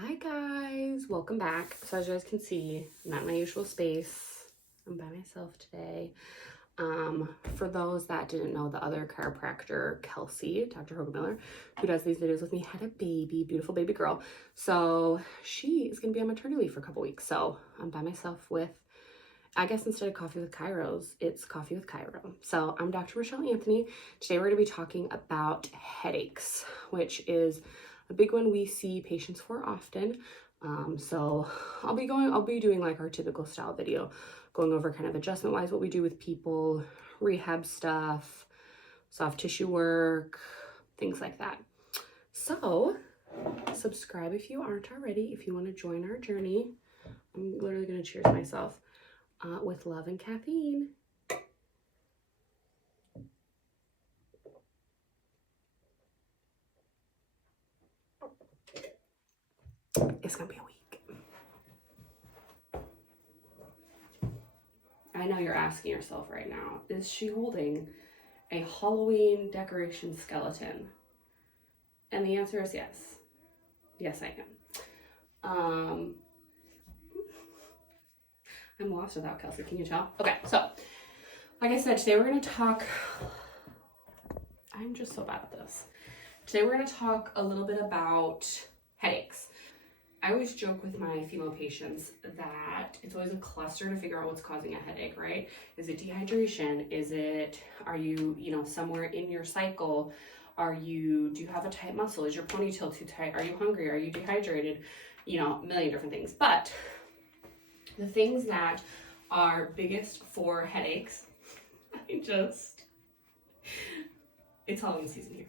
Hi guys, welcome back. So as you guys can see, I'm not in my usual space. I'm by myself today. For those that didn't know, the other chiropractor, Kelsey, Dr. Hogemiller, who does these videos with me, had a baby, beautiful baby girl. So she is gonna be on maternity leave for a couple weeks. So I'm by myself with, I guess instead of Coffee with Kairos, it's Coffee with Cairo. So I'm Dr. Michelle Anthony. Today we're gonna be talking about headaches, which is a big one we see patients for often. So I'll be doing like our typical style video, going over kind of adjustment wise what we do with people, rehab stuff, soft tissue work, things like that. So subscribe if you aren't already, if you want to join our journey. I'm literally going to cheers myself with love and caffeine. It's gonna be a week. I know you're asking yourself right now, is she holding a Halloween decoration skeleton? And the answer is yes. Yes, I am. I'm lost without Kelsey, can you tell? Okay, so like I said, today we're gonna talk, I'm just so bad at this. Today we're gonna talk a little bit about headaches. I always joke with my female patients that it's always a cluster to figure out what's causing a headache, right? Is it dehydration? Are you somewhere in your cycle? Do you have a tight muscle? Is your ponytail too tight? Are you hungry? Are you dehydrated? A million different things. But the things that are biggest for headaches, it's Halloween season here.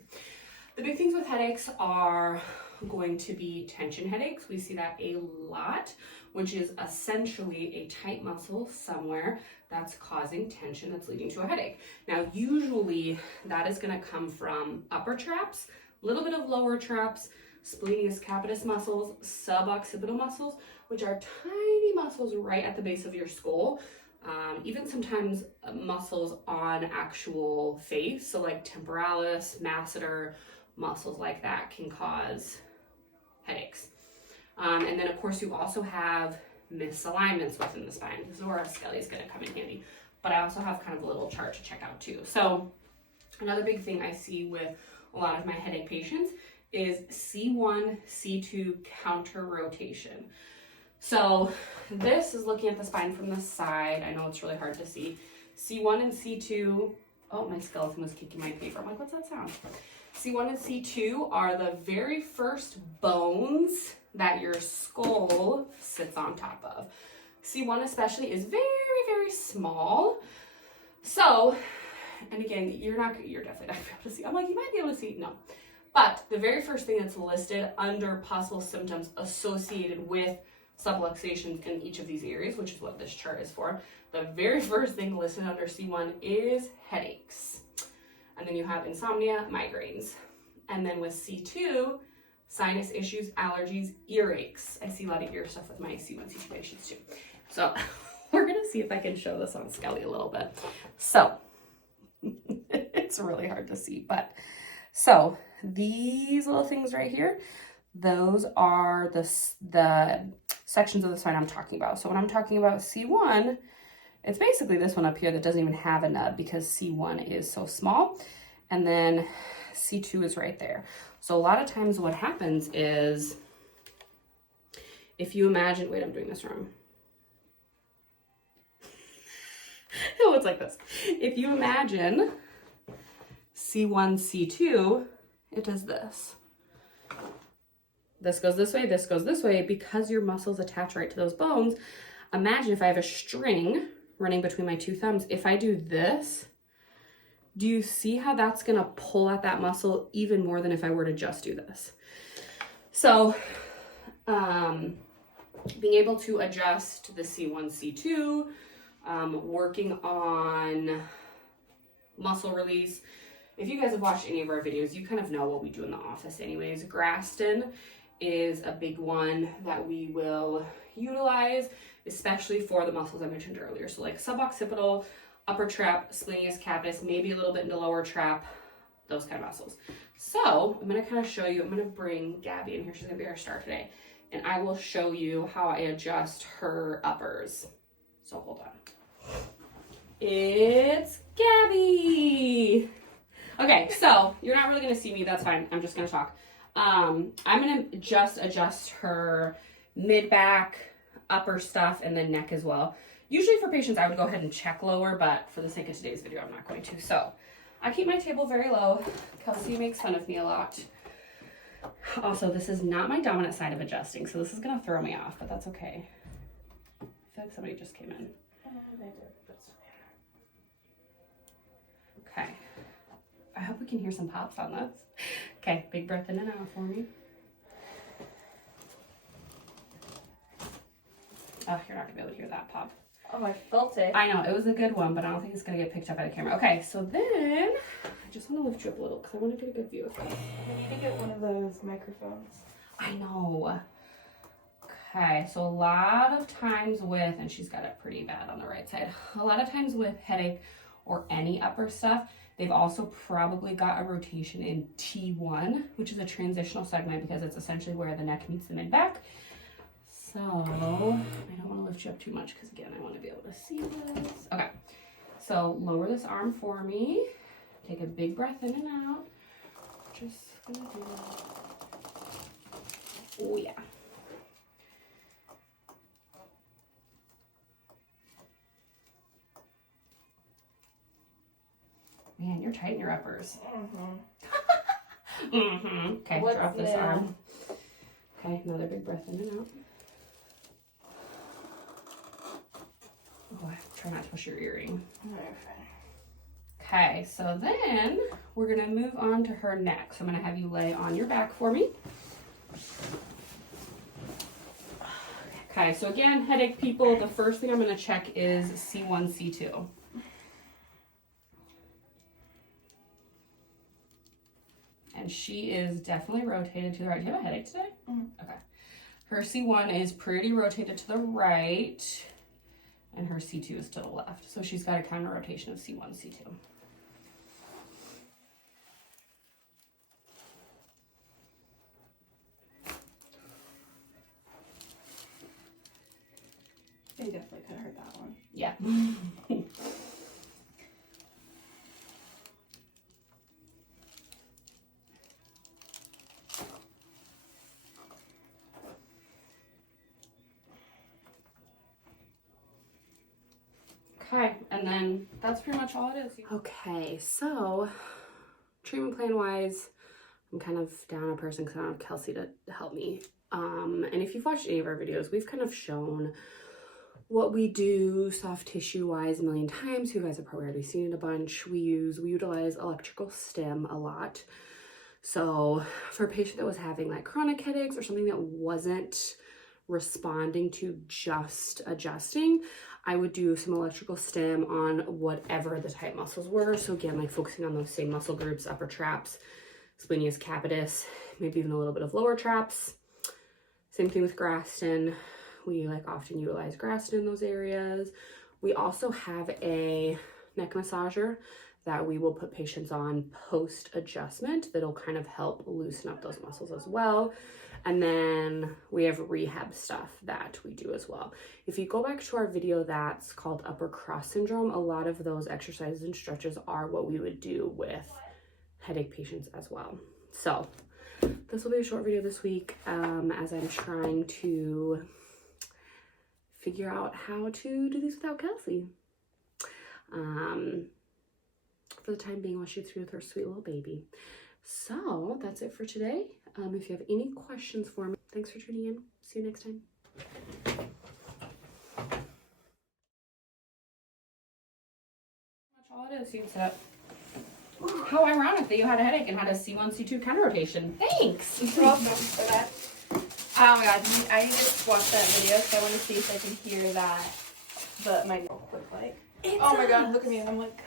The big things with headaches are going to be tension headaches. We see that a lot, which is essentially a tight muscle somewhere that's causing tension that's leading to a headache. Now, usually that is going to come from upper traps, a little bit of lower traps, splenius capitis muscles, suboccipital muscles, which are tiny muscles right at the base of your skull. Even sometimes muscles on actual face, so like temporalis, masseter, muscles like that can cause headaches. And then of course you also have misalignments within the spine. This is where our Skelly is going to come in handy. But I also have kind of a little chart to check out too. So another big thing I see with a lot of my headache patients is C1, C2 counter rotation. So this is looking at the spine from the side. I know it's really hard to see. C1 and C2, oh, my skeleton was kicking my paper. I'm like, what's that sound? C1 and C2 are the very first bones that your skull sits on top of. C1 especially is very, very small. So, and again, you're definitely not gonna be able to see. I'm like, you might be able to see, no. But the very first thing that's listed under possible symptoms associated with subluxations in each of these areas, which is what this chart is for, the very first thing listed under C1 is headaches. And then you have insomnia, migraines. And then with C2, sinus issues, allergies, earaches. I see a lot of ear stuff with my C1, C2 patients too. So we're gonna see if I can show this on Skelly a little bit. So it's really hard to see, but so these little things right here, those are the sections of the spine I'm talking about. So when I'm talking about C1, it's basically this one up here that doesn't even have a nub because C1 is so small. And then C2 is right there. So a lot of times what happens is, if you imagine, wait, I'm doing this wrong. No, it's like this. If you imagine C1, C2, it does this. This goes this way, this goes this way, because your muscles attach right to those bones. Imagine if I have a string running between my two thumbs. If I do this, do you see how that's gonna pull at that muscle even more than if I were to just do this? So being able to adjust the C1, C2, working on muscle release. If you guys have watched any of our videos, you kind of know what we do in the office anyways. Graston is a big one that we will utilize, especially for the muscles I mentioned earlier. So like suboccipital, upper trap, splenius capitis, maybe a little bit into lower trap, those kind of muscles. So I'm going to kind of show you, I'm going to bring Gabby in here. She's going to be our star today. and I will show you how I adjust her uppers. So hold on. It's Gabby. Okay, so you're not really gonna see me, that's fine. I'm just gonna talk. I'm gonna just adjust her mid-back, upper stuff, and then neck as well. Usually for patients, I would go ahead and check lower, but for the sake of today's video, I'm not going to. So I keep my table very low. Kelsey makes fun of me a lot. Also, this is not my dominant side of adjusting, so this is gonna throw me off, but that's okay. I feel like somebody just came in. Okay. I hope we can hear some pops on this. Okay, big breath in and out for me. Oh, you're not gonna be able to hear that pop. Oh, I felt it. I know, it was a good one, but I don't think it's gonna get picked up by the camera. Okay, so then I just want to lift you up a little because I want to get a good view of this. We need to get one of those microphones. I know. Okay, so a lot of times with, and she's got it pretty bad on the right side, a lot of times with headache or any upper stuff, they've also probably got a rotation in T1, which is a transitional segment because it's essentially where the neck meets the mid-back. So I don't want to lift you up too much because again, I want to be able to see this. Okay, so lower this arm for me. Take a big breath in and out. Just gonna do that. Oh yeah. Man, you're tight in your uppers. Okay, What's drop this new? arm. Okay, another big breath in and out. Oh, try not to push your earring. Okay, so then we're gonna move on to her neck. So I'm gonna have you lay on your back for me. Okay, so again, headache people, the first thing I'm gonna check is C1, C2. And she is definitely rotated to the right. Do you have a headache today? Okay. Her C1 is pretty rotated to the right, and her C2 is to the left. So she's got a counter rotation of C1, C2. They definitely could have heard that one. Yeah. Okay, and then that's pretty much all it is. Okay, so treatment plan wise, I'm kind of down a person because I don't have Kelsey to help me. And if you've watched any of our videos, we've kind of shown what we do soft tissue wise a million times. You guys have probably already seen it a bunch. We utilize electrical stim a lot. So for a patient that was having like chronic headaches or something that wasn't responding to just adjusting, I would do some electrical stim on whatever the tight muscles were. So again, like focusing on those same muscle groups, upper traps, splenius capitis, maybe even a little bit of lower traps. Same thing with Graston. We like often utilize Graston in those areas. We also have a neck massager that we will put patients on post adjustment that'll kind of help loosen up those muscles as well. And then we have rehab stuff that we do as well. If you go back to our video that's called upper cross syndrome, a lot of those exercises and stretches are what we would do with headache patients as well. So this will be a short video this week as I'm trying to figure out how to do this without Kelsey. For the time being while she's through with her sweet little baby. So that's it for today. If you have any questions for me, thanks for tuning in. See you next time. That's all it is. You can sit up. How ironic that you had a headache and had a C1, C2 counter rotation. Thanks. You're welcome for that. Oh my god, I need to watch that video because I want to see if I can hear that, my note look like. Oh my god, look at me and I'm like...